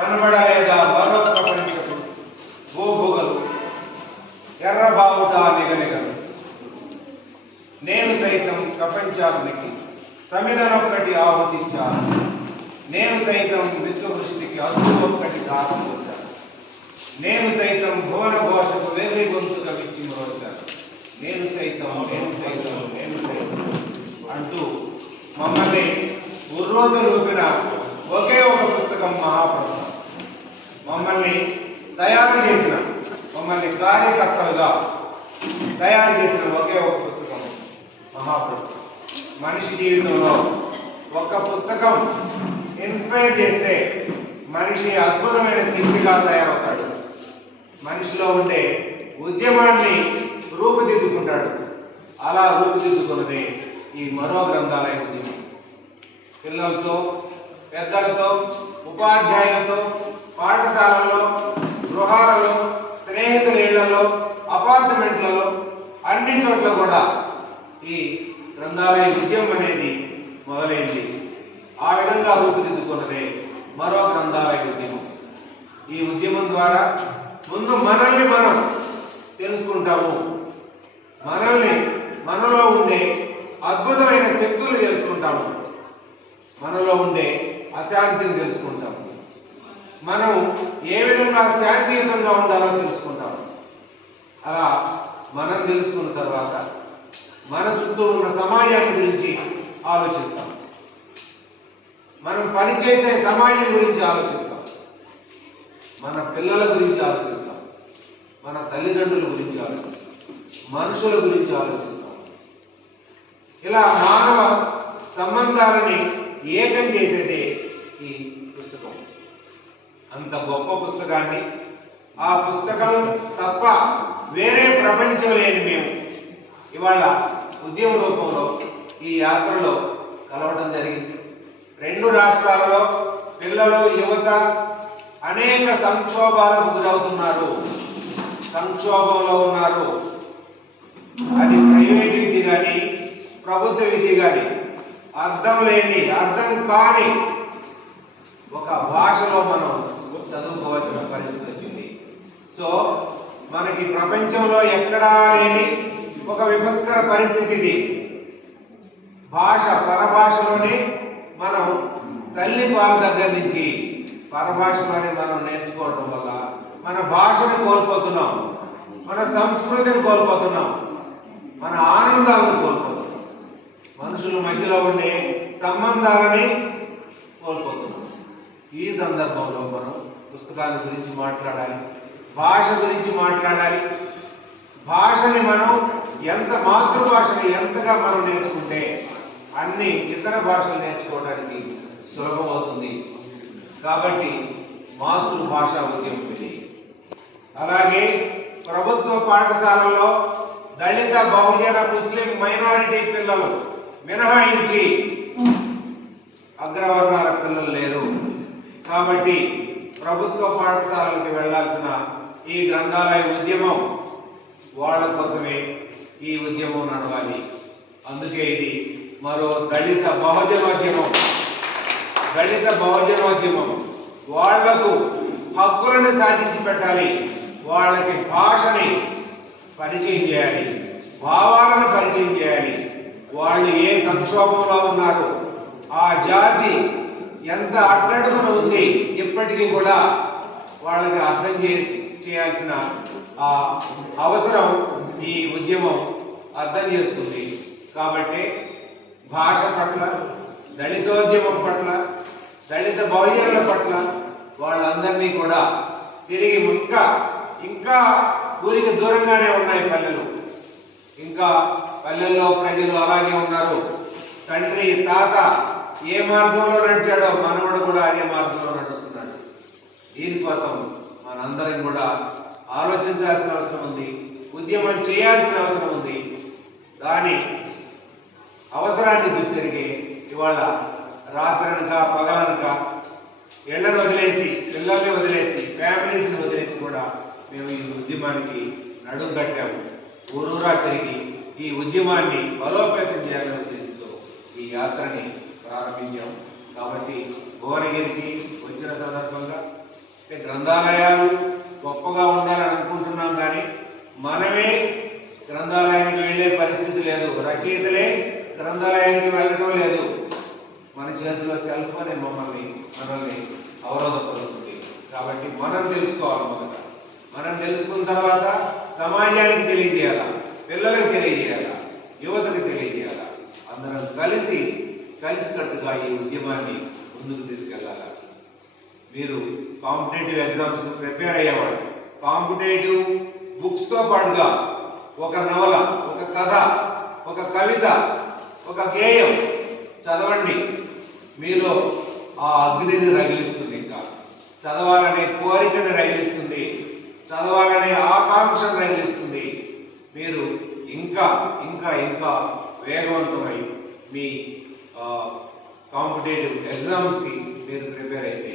కనబడలేదా? మరో ప్రపంచపు గోబుగలు ఎర్రబావుట నిగనిగలు. నేను సైతం ప్రపంచానికి సమిధనొక్కటి ఆహుతించాను. నేను సైతం విశ్వవృష్టికి అద్దు దారం వచ్చాను నేను సైతం భువన ఘోషకు వేరే గొంతుగా విచ్చి మరోశాను నేను సైతం నేను సైతం నేను సైతం అంటూ మమ్మల్ని ఉర్రోజు రూపిన ఒకే ఒక పుస్తకం మహాప్రభు మమ్మల్ని తయారు చేసిన మమ్మల్ని కార్యకర్తలుగా తయారు చేసిన ఒకే ఒక పుస్తకం. మహాపుస్తకం. మనిషి జీవితంలో ఒక పుస్తకం ఇన్స్పైర్ చేస్తే మనిషి అద్భుతమైన శక్తిగా తయారవుతాడు. మనిషిలో ఉండే ఉద్యమాన్ని రూపుదిద్దుకుంటాడు. అలా రూపుదిద్దుకున్నదే ఈ మరో గ్రంథాలయ ఉద్యమం. పిల్లలతో పెద్దలతో ఉపాధ్యాయులతో పాఠశాలల్లో గృహాలలో స్నేహితుల ఇళ్ళలో అపార్ట్మెంట్లలో అన్ని చోట్ల కూడా ఈ గ్రంథాలయ ఉద్యమం అనేది మొదలైంది. ఆ విధంగా రూపుదిద్దుకున్నదే మరో గ్రంథాలయ ఉద్యమం. ఈ ఉద్యమం ద్వారా ముందు మనల్ని మనం తెలుసుకుంటాము. మనల్ని మనలో ఉండే అద్భుతమైన శక్తులు తెలుసుకుంటాము. మనలో ఉండే అశాంతిని తెలుసుకుంటాము. మనం ఏ విధంగా శాంతియుతంగా ఉండాలో తెలుసుకుంటాం అలా మనం తెలుసుకున్న తర్వాత మన చుట్టూ ఉన్న సమాజాన్ని గురించి ఆలోచిస్తాం. మనం పనిచేసే సమాజం గురించి ఆలోచిస్తాం. మన పిల్లల గురించి ఆలోచిస్తాం. మన తల్లిదండ్రుల గురించి ఆలోచిస్తాం. మనుషుల గురించి ఆలోచిస్తాం. ఇలా మానవ సంబంధాలని ఏకం చేసేదే ఈ పుస్తకం. అంత గొప్ప పుస్తకాన్ని. ఆ పుస్తకం తప్ప వేరే ప్రపంచం లేని మేము. ఇవాళ ఉద్యమ రూపంలో ఈ యాత్రలో కలవడం జరిగింది. రెండు రాష్ట్రాలలో పిల్లలు యువత అనేక సంక్షోభాలకు గురవుతున్నారు. సంక్షోభంలో ఉన్నారు. అది ప్రైవేట్ విధి కానీ ప్రభుత్వ విధి కానీ అర్థం లేని అర్థం కాని ఒక భాషలో మనం చదువుకోవాల్సిన పరిస్థితి వచ్చింది. సో మనకి ప్రపంచంలో ఎక్కడా లేని ఒక విపత్కర పరిస్థితి ఇది. భాష పరభాషలోనే మనం తల్లి పాల దగ్గర నుంచి పరభాషలోనే మనం నేర్చుకోవటం వల్ల మన భాషను కోల్పోతున్నాం. మన సంస్కృతిని కోల్పోతున్నాం. మన ఆనందాలను కోల్పోతున్నాం. మనుషుల మధ్యలో ఉండే సంబంధాలని కోల్పోతున్నాం. ఈ సందర్భంలో మనం పుస్తకాల గురించి మాట్లాడాలి భాష గురించి మాట్లాడాలి. భాషని మనం ఎంత మాతృభాషని ఎంతగా మనం నేర్చుకుంటే అన్ని ఇతర భాషలు నేర్చుకోవడానికి సులభం అవుతుంది. కాబట్టి మాతృభాష ఉద్యమం ఇది. అలాగే ప్రభుత్వ పాఠశాలల్లో దళిత బహుజన ముస్లిం మైనారిటీ పిల్లలు మినహాయించి అగ్రవర్ణాల పిల్లలు లేరు. కాబట్టి ప్రభుత్వ పాఠశాలలకు వెళ్ళాల్సిన ఈ గ్రంథాలయ ఉద్యమం వాళ్ళ కోసమే ఈ ఉద్యమం నడవాలి. అందుకే ఇది మరో దళిత బహుజనోద్యమం దళిత బహుజనోద్యమం వాళ్ళకు హక్కులను సాధించి పెట్టాలి. వాళ్ళకి భాషని పరిచయం చేయాలి. భావాలను పరిచయం చేయాలి. వాళ్ళు ఏ సంక్షోభంలో ఉన్నారు? ఆ జాతి ఎంత అట్టడుగున ఉంది ఇప్పటికీ కూడా వాళ్ళకి అర్థం చేసి చేయాల్సిన ఆ అవసరం ఈ ఉద్యమం అర్థం చేసుకుంది. కాబట్టి భాష పట్ల దళితోద్యమం పట్ల దళిత బహుజనుల పట్ల వాళ్ళందరినీ కూడా తిరిగి ఇంకా ఇంకా ఊరికి దూరంగానే ఉన్నాయి పల్లెలు. ఇంకా పల్లెల్లో ప్రజలు అలాగే ఉన్నారు. తండ్రి తాత ఏ మార్గంలో నడిచాడో మనవుడు కూడా అదే మార్గంలో నడుస్తున్నాడు. దీనికోసం మనందరం కూడా ఆలోచించాల్సిన అవసరం ఉంది ఉద్యమం చేయాల్సిన అవసరం ఉంది. దాని అవసరాన్ని గుర్తిరిగి ఇవాళ రాత్రనక పగలనక ఇళ్ళను వదిలేసి పిల్లల్ని వదిలేసి ఫ్యామిలీస్ని వదిలేసి కూడా మేము ఈ ఉద్యమానికి నడుం కట్టాము. ఊరూరా తిరిగి ఈ ఉద్యమాన్ని బలోపేతం చేయాలనే ఉద్దేశంతో ఈ యాత్రని ప్రారంభించాము. కాబట్టి భువనగిరికి వచ్చిన సందర్భంగా అంటే గ్రంథాలయాలు గొప్పగా ఉండాలని అనుకుంటున్నాం కానీ మనమే గ్రంథాలయానికి వెళ్ళే పరిస్థితి లేదు. రచయితలే గ్రంథాలయానికి వెళ్ళడం లేదు. మన చేతిలో సెల్ ఫోన్ మమ్మల్ని మనల్ని అవరోధపరుస్తుంది. కాబట్టి మనం తెలుసుకోవాలి మొదట. మనం తెలుసుకున్న తర్వాత సమాజానికి తెలియజేయాలా? పిల్లలకు తెలియజేయాలా? యువతకు తెలియజేయాలా? అందరం కలిసి కలిసికట్టుగా ఈ ఉద్యమాన్ని ముందుకు తీసుకెళ్ళాలి. మీరు కాంపిటేటివ్ ఎగ్జామ్స్ ప్రిపేర్ అయ్యేవాడు కాంపిటేటివ్ బుక్స్తో పాటుగా ఒక నవల ఒక కథ ఒక కవిత ఒక గేయం చదవండి. మీలో ఆ అగ్నిని రగిలిస్తుంది ఇంకా. చదవాలనే కోరికను రగిలిస్తుంది. చదవాలనే ఆకాంక్షను రగిలిస్తుంది. మీరు ఇంకా ఇంకా ఇంకా వేగవంతమై మీ కాంపిటేటివ్ ఎగ్జామ్స్కి మీరు ప్రిపేర్ అయితే